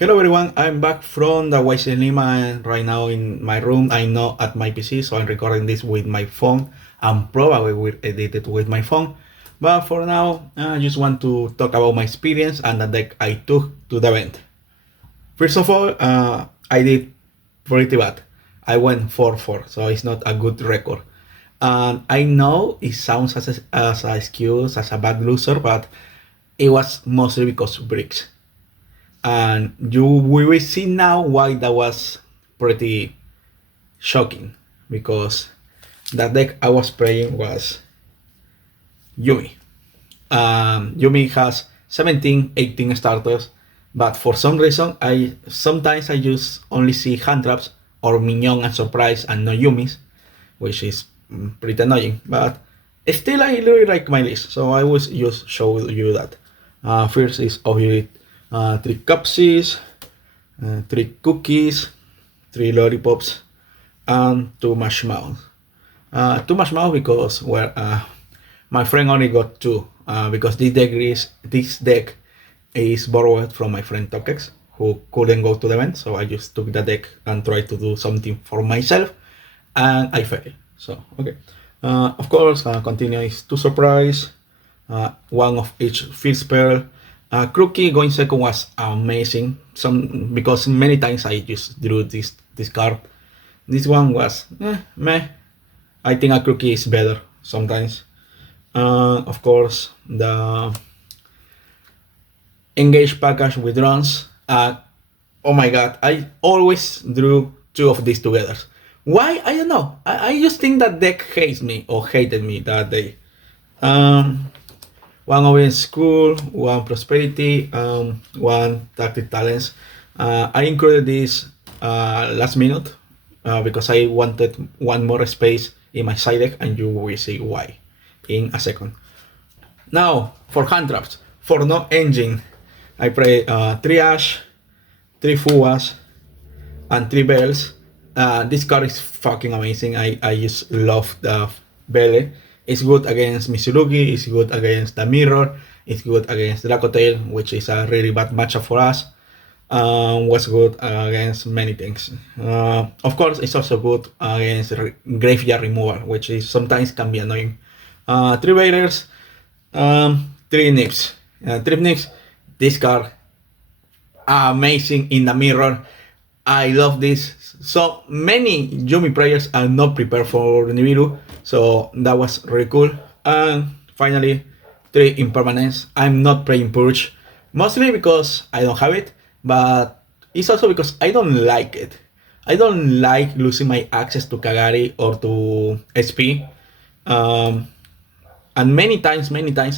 Hello everyone, I'm back from the YC Lima and right now in my room. I'm not at my PC, so I'm recording this with my phone and probably will edit it with my phone. But for now, I just want to talk about my experience and the deck I took to the event. First of all, I did pretty bad. I went 4-4, so it's not a good record. And I know it sounds as an excuse, as a bad loser, but it was mostly because of bricks. And we will see now why that was pretty shocking, because the deck I was playing was Yumi. Yumi has 17, 18 starters, but for some reason I sometimes I just only see hand traps or minion and surprise and no Yumis, which is pretty annoying. But still, I really like my list, so I will just show you that. First is obviously 3 cupsies, 3 cookies, 3 lollipops, and 2 marshmallows. 2 marshmallows because my friend only got 2 because this deck is borrowed from my friend Tokex, who couldn't go to the event, so I just took the deck and tried to do something for myself, and I failed. So okay, of course, continue is 2 surprise, 1 of each first pearl. Crookie going second was amazing. Because many times I just drew this card. This one was meh. I think a Crookie is better sometimes. Of course, the engage package with drones. Oh my god, I always drew 2 of these together. Why? I don't know. I just think that deck hates me or hated me that day. 1 Open School, 1 Prosperity, 1 Tactic Talents. I included this last minute because I wanted 1 more space in my side deck, and you will see why in a second. Now, for hand traps, for no engine, I play 3 Ash, 3 Fuas, and 3 Bells. This card is fucking amazing. I just love the Belle. It's good against Mitsurugi, it's good against the Mirror, it's good against Dracotail, which is a really bad matchup for us. Was good against many things. Of course, it's also good against Graveyard Removal, which is sometimes can be annoying. 3 Raiders, 3 Nips. 3 Nips, this card, amazing in the Mirror. I love this. So many Yumi players are not prepared for Nibiru, so that was really cool. And finally, 3 Impermanence. I'm not playing Purge, mostly because I don't have it, but it's also because I don't like it. I don't like losing my access to Kagari or to SP. And many times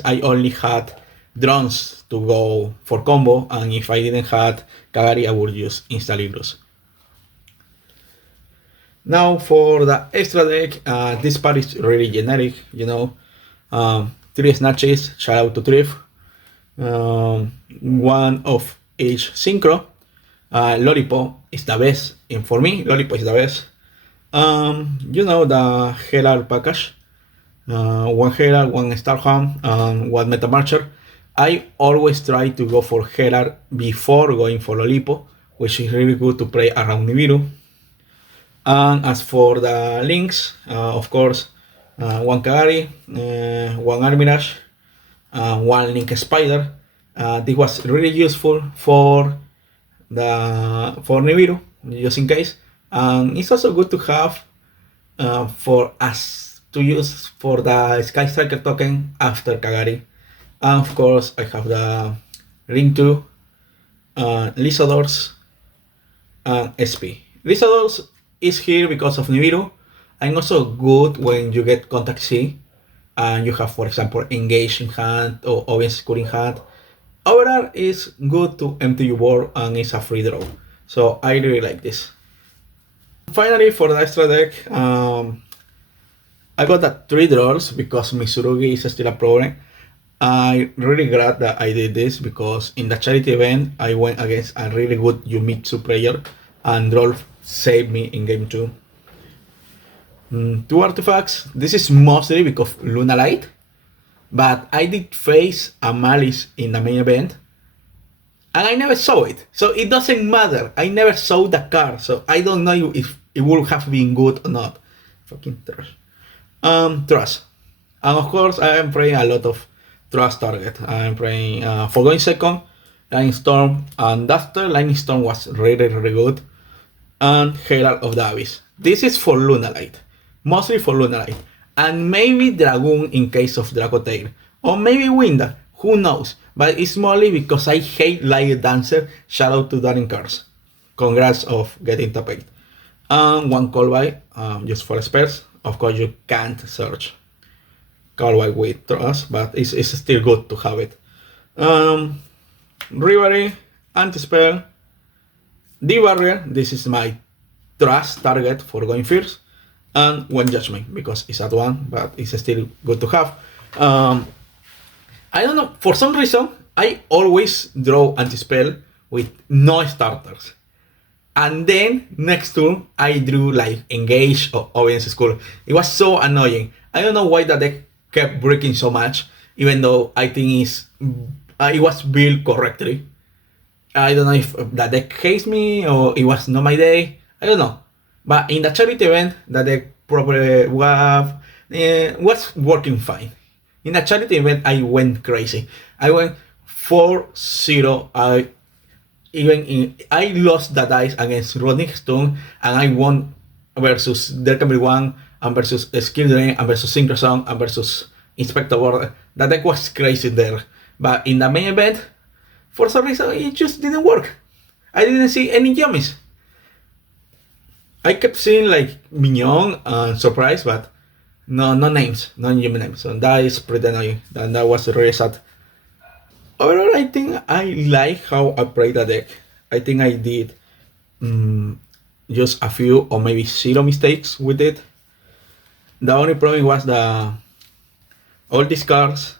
I only had drones to go for combo, and if I didn't have Kagari, I would just instantly lose. Now for the extra deck, this part is really generic, 3 snatches, shout out to Thrift, 1 of each synchro. Lollipop is the best, and for me, Lollipop is the best. The Herald package, 1 Herald, 1 Starham, and 1 Meta Marcher. I always try to go for Herald before going for Lollipop, which is really good to play around Nibiru. And as for the links, of course, 1 Kagari, 1 Armirage, 1 Link Spider. This was really useful for Nibiru, just in case. And it's also good to have for us to use for the Sky Striker token after Kagari. And of course, I have the Ring 2, Lizardors, and SP. Lizardors is here because of Nibiru, and also good when you get Contact C and you have, for example, Engage in hand or Open School in hand. Overall, it's good to empty your board and it's a free draw. So I really like this. Finally, for the extra deck, I got the 3 draws because Mitsurugi is still a problem. I'm really glad that I did this because in the charity event, I went against a really good Yumitsu player, and Rolf saved me in game 2. 2 artifacts. This is mostly because of Luna Light, but I did face a Malice in the main event, and I never saw it, so it doesn't matter. I never saw the card, so I don't know if it would have been good or not. Fucking trash. Trust. And of course, I am playing a lot of trust target. I am playing for going second, Lightning Storm, and after Lightning Storm was really, really good. And Herald of the Abyss. This is for Lunalite. Mostly for Lunalite. And maybe Dragoon in case of Dracotail. Or maybe Winda. Who knows? But it's mostly because I hate Light Dancer. Shout out to Darren Cars. Congrats of getting top 8. And one call by just for spells. Of course, you can't search call by with trust, but it's still good to have it. Rivalry, anti-spell, D-barrier. This is my trust target for going first. And one judgment because it's at 1, but it's still good to have. I don't know, for some reason I always draw anti-spell with no starters. And then next turn I drew like Engage or Audience School. It was so annoying. I don't know why the deck kept breaking so much, even though I think it was built correctly. I don't know if the deck hates me or it was not my day. I don't know. But in the charity event, the deck probably was working fine. In the charity event, I went crazy. I went 4-0. I lost the dice against Rodney Stone, and I won versus Derkambi 1 and versus Skill Drain and versus Synchrosong and versus Inspector Border. The deck was crazy there. But in the main event, for some reason, it just didn't work. I didn't see any Yummies. I kept seeing like Mignon and Surprise, but no names, no Yummy names. So that is pretty annoying. And that was really sad. Overall, I think I like how I played the deck. I think I did just a few or maybe 0 mistakes with it. The only problem was all these cards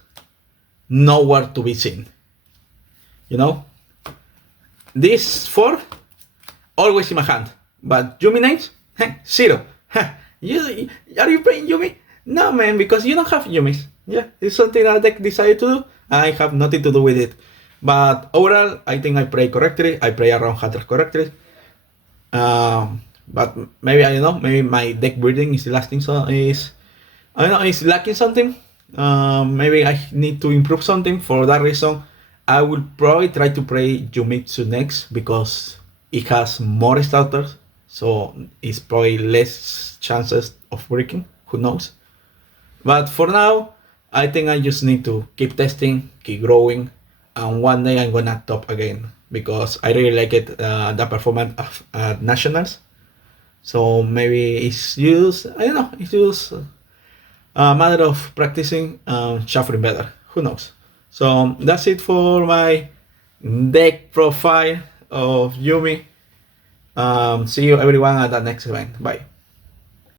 nowhere to be seen. You know? These 4 always in my hand. But Yumi names? 0. Are you playing Yumi? No, man, because you don't have Yumis. Yeah, it's something that deck decided to do. I have nothing to do with it. But overall, I think I play correctly. I play around 100 correctly. But maybe, I don't know, maybe my deck building is lacking it's lacking something. Maybe I need to improve something. For that reason, I will probably try to play Yumitsu next because it has more starters. So it's probably less chances of breaking. Who knows? But for now, I think I just need to keep testing, keep growing, and one day I'm gonna top again because I really like it, the performance of nationals. So maybe it's just, I don't know, it's just a matter of practicing and shuffling better. Who knows? So that's it for my deck profile of Yumi. See you everyone at the next event. Bye.